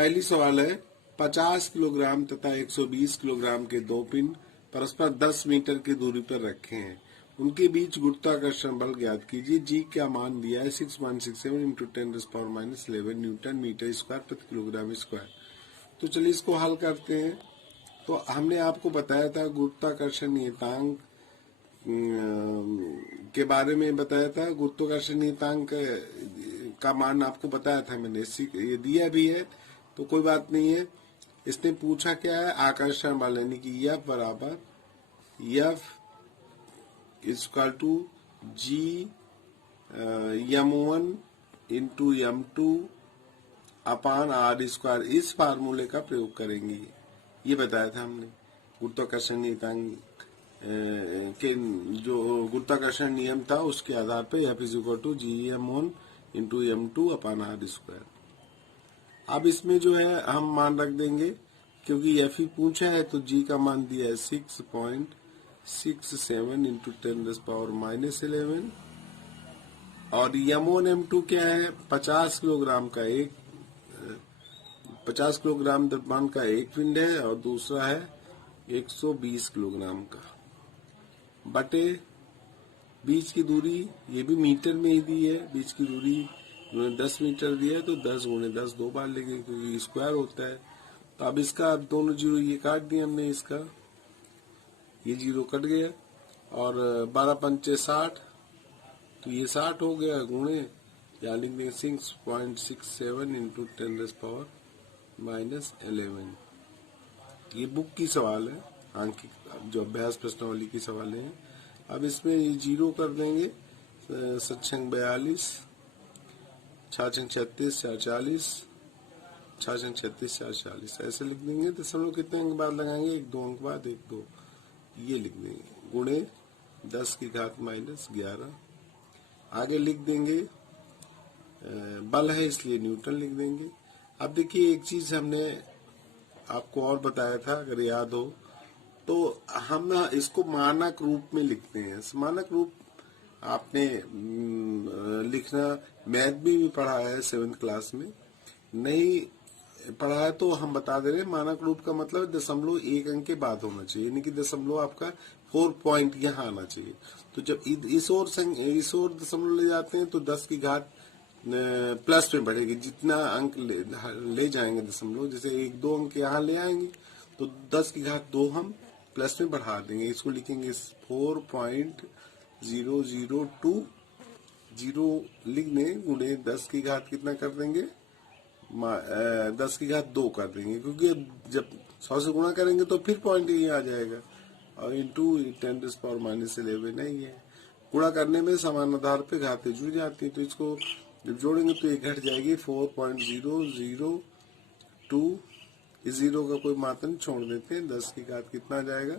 पहली सवाल है 50 किलोग्राम तथा 120 किलोग्राम के दो पिंड परस्पर 10 मीटर की दूरी पर रखे हैं। उनके बीच गुरुत्वाकर्षण बल ज्ञात कीजिए। जी का मान दिया है 6167 इंटू 10⁻11 न्यूटन मीटर स्क्वायर प्रति किलोग्राम स्क्वायर। तो चलिए इसको हल करते हैं। तो हमने आपको बताया था गुरुत्वाकर्षण नियतांक के बारे में बताया था। गुरुत्वाकर्षण नियतांक का मान आपको बताया था मैंने, ये दिया भी है तो कोई बात नहीं है। इसने पूछा क्या है, आकर्षण बल यानी कि F बराबर F equal to G M1 into M2 upon R square, इस फार्मूले का प्रयोग करेंगे। ये बताया था हमने गुरुत्वाकर्षण नियतांक के जो गुरुत्वाकर्षण नियम था उसके आधार पे F is equal to GM1 into M2 upon R square. अब इसमें जो है हम मान रख देंगे क्योंकि F ही पूछा है तो G का मान दिया है 6.67 इंटू 10⁻11 और M1 M2 क्या है 50 किलोग्राम द्रव्यमान का एक पिंड है और दूसरा है 120 किलोग्राम का, बटे बीच की दूरी ये भी मीटर में ही दी है। बीच की दूरी 10 मीटर दी है तो 10 गुणे 10 दो बार लेंगे क्योंकि स्क्वायर होता है। तो अब इसका दोनों जीरो ये काट दिए हमने, इसका ये जीरो कट गया और 12 पंचे 60 तो ये 60 हो गया गुणे यहाँ लिख देंगे 6.67 इंटू 10⁻11। ये बुक की सवाल है, आंकिक जो अभ्यास प्रश्नावली की सवाल है। अब इसमें ये जीरो कर देंगे, 7×42 6×36 440 6×36 440 ऐसे लिख देंगे। दशमलव कितने अंक बाद लगाएंगे, 1-2 अंक बाद 1-2 ये लिख देंगे गुणे 10⁻11। आगे लिख देंगे बल है इसलिए न्यूटन लिख देंगे। अब देखिए एक चीज हमने आपको और बताया था, अगर याद हो तो हम इसको मानक रूप में लिखते हैं। मानक रूप आपने लिखना मैथ भी पढ़ा है 7th क्लास में, नहीं पढ़ा है तो हम बता दे रहे हैं। मानक रूप का मतलब दशमलव एक अंक के बाद होना चाहिए, यानी कि दशमलव आपका 4 पॉइंट यहाँ आना चाहिए। तो जब इस ओर दशमलव ले जाते हैं तो 10 की घात प्लस में बढ़ेगी। जितना अंक ले जाएंगे दशमलव, जैसे 1-2 अंक यहाँ ले आएंगे तो 10 की घात 2 हम प्लस में बढ़ा देंगे। इसको लिखेंगे 4.002 लिख दें गुणे 10 की घात कितना कर देंगे, 10 की घात 2 कर देंगे क्योंकि जब 100 से गुणा करेंगे तो फिर पॉइंट ये आ जाएगा और इंटू 10⁻11 नहीं है। गुणा करने में समान आधार पे घातें जुड़ जाती है तो इसको जब जोड़ेंगे तो ये घट जाएगी 4.002। इस जीरो का कोई मात्रा नहीं छोड़ देते हैं। 10 की घात कितना आ जाएगा,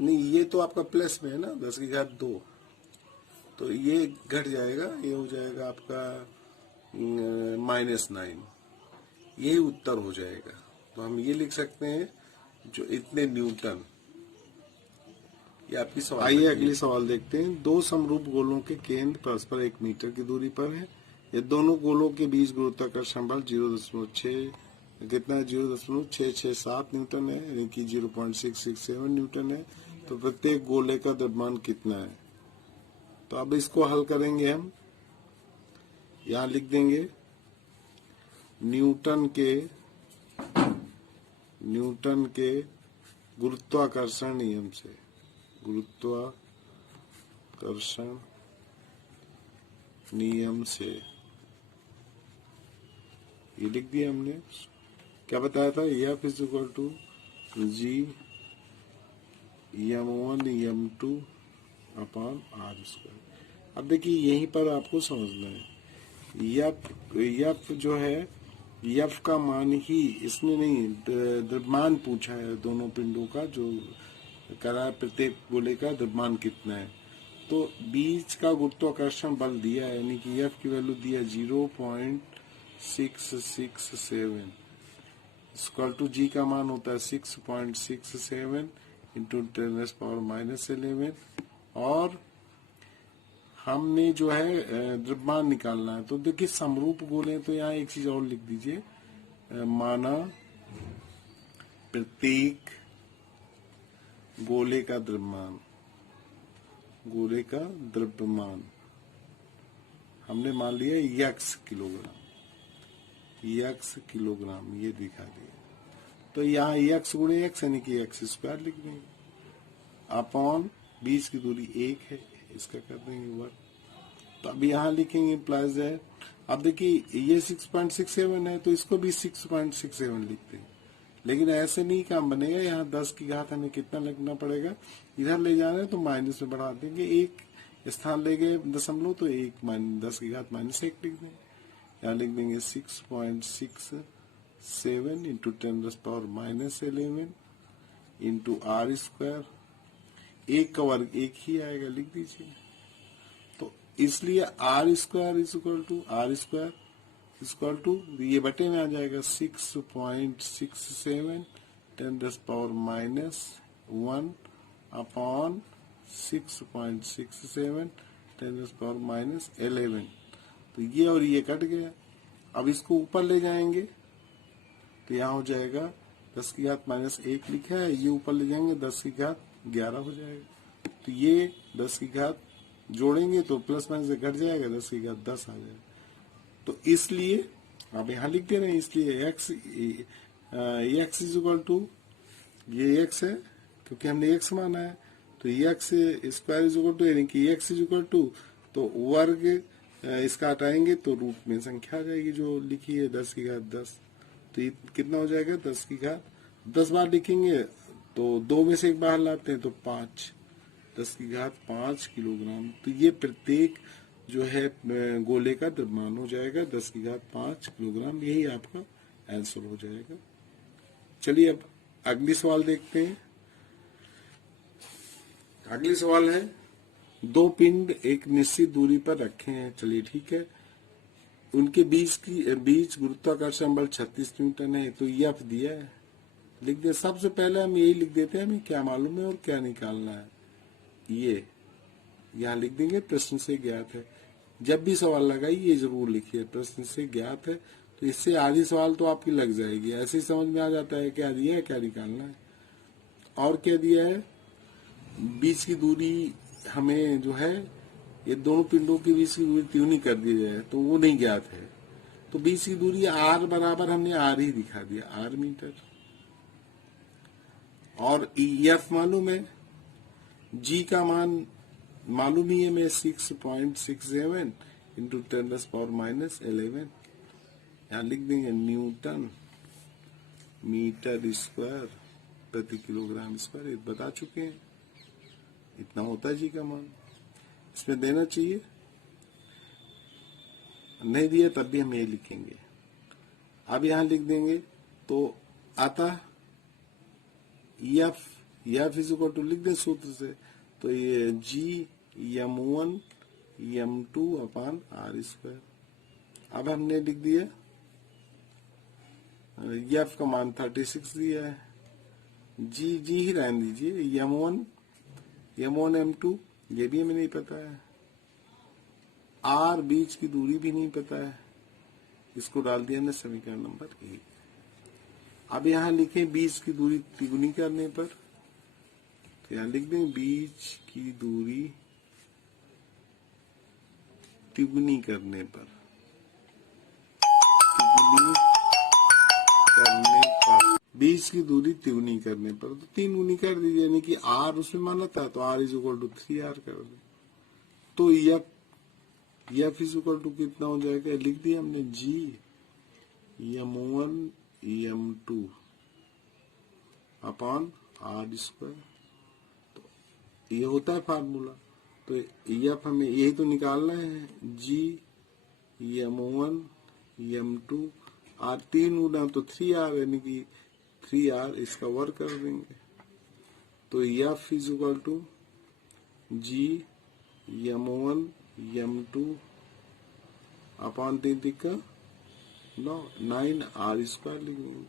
नहीं ये तो आपका प्लस में है ना, 10 की घात 2 तो ये घट जाएगा, ये हो जाएगा आपका -9। यही उत्तर हो जाएगा। तो हम ये लिख सकते हैं जो इतने न्यूटन। ये आपकी सवाल। आइए अगली सवाल देखते हैं। दो समरूप गोलों के केंद्र परस्पर 1 मीटर की दूरी पर है। ये दोनों गोलों के बीच गुरुत्वाकर्षण बल 0.6 कितना 0.667 न्यूटन है, यानी कि 0.667 न्यूटन है। तो प्रत्येक गोले का द्रव्यमान कितना है। तो अब इसको हल करेंगे हम। यहाँ लिख देंगे न्यूटन के गुरुत्वाकर्षण नियम से, गुरुत्वाकर्षण नियम से ये लिख दिया हमने। क्या बताया था, F is equal to GM1 M2 upon R square. अब देखिए यहीं पर आपको समझना है, F जो है F का मान ही इसने नहीं, द्रव्यमान पूछा है दोनों पिंडों का, जो करा प्रत्येक गोले का द्रव्यमान कितना है। तो बीच का गुरुत्वाकर्षण बल दिया है, यानी कि F की वैल्यू दिया 0.667 इक्वल टू G का मान होता है 6.67 इंटू 10⁻11 और हमने जो है द्रव्यमान निकालना है। तो देखिए समरूप गोले, तो यहाँ एक चीज और लिख दीजिए, माना प्रत्येक गोले का द्रव्यमान हमने मान लिया x किलोग्राम ये दिखा दिया। तो यहाँ x गुणे x यानी कि x स्क्वायर लिख देंगे अपॉन बीच की दूरी 1 है, इसका कर देंगे वर्ग। तो अब यहाँ लिखेंगे इम्प्लाइज दैट, अब देखिए ये 6.67 है तो इसको भी 6.67 लिखते हैं, लेकिन ऐसे नहीं काम बनेगा। यहाँ 10 की घात हमें कितना लिखना पड़ेगा, इधर ले जाना है तो माइनस में बढ़ा देंगे, एक स्थान ले गए दशमलव तो 10 की घात -1 लिख देंगे। यहाँ लिख देंगे 6.67 इंटू 10⁻11 इंटू आर स्क्वायर, एक का वर्ग एक ही आएगा, लिख दीजिए। तो इसलिए आर स्क्वायर इक्वल टू ये बटे में आ जाएगा 6.67 10⁻1 अपॉन 6.67 10⁻11। तो ये और ये कट गया। अब इसको ऊपर ले जाएंगे तो यहाँ हो जाएगा 10 की घात -1 लिखा है, ये ऊपर ले जाएंगे 10 की घात 11 हो जाएगा। तो ये 10 की घात जोड़ेंगे तो प्लस माइनस से घट जाएगा, 10 की घात 10 आ जाएगा। तो इसलिए आप यहाँ लिख दे रहे हैं, इसलिए x इज इक्वल टू, ये x है क्योंकि हमने x माना है, तो x square is equal to यानी कि x इज इक्वल टू, तो वर्ग इसका हटाएंगे तो रूट में संख्या आ जाएगी जो लिखी है 10 की घात 10। तो ये कितना हो जाएगा, 10 की घात 10 बार लिखेंगे तो 2 में से एक बाहर लाते हैं तो 5, 10 की घात 5 किलोग्राम। तो ये प्रत्येक जो है गोले का द्रव्यमान हो जाएगा 10 की घात 5 किलोग्राम, यही आपका आंसर हो जाएगा। चलिए अब अगली सवाल देखते हैं। अगली सवाल है, दो पिंड एक निश्चित दूरी पर रखे हैं, चलिए ठीक है, उनके बीच गुरुत्वाकर्षण बल 36 न्यूटन है। तो F दिया है, लिख दे। सबसे पहले हम यही लिख देते हैं हमें क्या मालूम है और क्या निकालना है, ये यहाँ लिख देंगे प्रश्न से ज्ञात है। जब भी सवाल लगाइए ये जरूर लिखिए प्रश्न से ज्ञात है, तो इससे आधी सवाल तो आपकी लग जाएगी, ऐसे ही समझ में आ जाता है क्या दिया है क्या निकालना है। और क्या दिया है, बीच की दूरी हमें जो है ये दोनों पिंडों के बीच की दूरी त्योनी कर दी जाए तो वो नहीं ज्ञात है, तो बीच की दूरी r बराबर हमने r ही दिखा दिया, r मीटर। और F मालूम है, G का मान मालूम ही है, मैं 6.67 इंटू 10⁻11 यहाँ लिख देंगे न्यूटन मीटर स्क्वायर प्रति किलोग्राम स्क्वायर, बता चुके हैं इतना होता है जी का मान। इसमें देना चाहिए, नहीं दिया तब भी हम ये लिखेंगे। अब यहाँ लिख देंगे तो आता F इज इक्वल टू, लिख दें सूत्र से, तो ये G m1 m2 upon r square. अब हमने लिख दिया F का मान 36 दिया है, G ही रहने दीजिए, m1 m2 ये भी हमें नहीं पता है, r बीच की दूरी भी नहीं पता है, इसको डाल दिया हमने समीकरण नंबर 1। अब यहाँ लिखें बीच की दूरी तिगुनी करने पर, तो यहाँ लिख दें बीच की दूरी तिगुनी करने पर, बीच की दूरी तिगुनी करने पर तो 3 गुनी कर दीजिए, यानी कि r उसमें माना था तो r is equal to 3r कर दे। तो F इज इक्वल टू कितना हो जाएगा, लिख दिया हमने G m1 m2 upon r square. तो ये होता है फार्मूला, तो F हमें यही तो निकालना है, G m1 m2 r 3 गुना तो 3r यानी कि 3r, इसका वर्ग कर देंगे। तो F is equal to G m1 m2 upon 3 तिक्का 9r स्क्वायर लिख देंगे।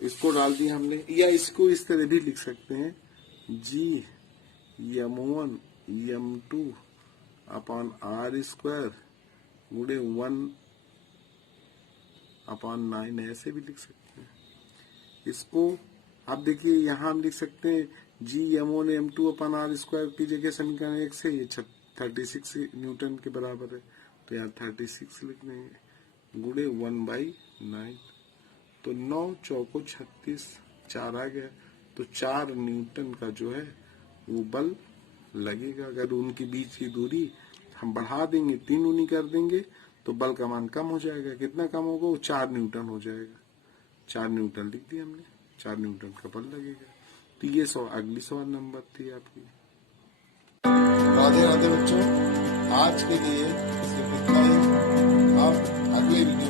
इसको डाल दिया हमने, या इसको इस तरह भी लिख सकते हैं, G m1 m2 upon r square गुणे 1 अपॉन 9 ऐसे भी लिख सकते हैं इसको। आप देखिए यहाँ हम लिख सकते हैं G(m1) अपॉन r² की जगह समीकरण 1 से ये 36 न्यूटन के बराबर है, तो यहाँ 36 लिख देंगे गुणे 1/9। तो 9 चौको 36, 4 आ गया, तो 4 न्यूटन का जो है वो बल लगेगा। अगर उनके बीच की दूरी हम बढ़ा देंगे, 3 गुनी कर देंगे, तो बल का मान कम हो जाएगा। कितना कम होगा? वो 4 न्यूटन हो जाएगा। 4 न्यूटन लिख दिया हमने, 4 न्यूटन का बल लगेगा। तो ये अगली सवाल नंबर थी आपकी। राधे राधे बच्चों, आज के लिए सिर्फ इतना ही। अब अगले वीडियो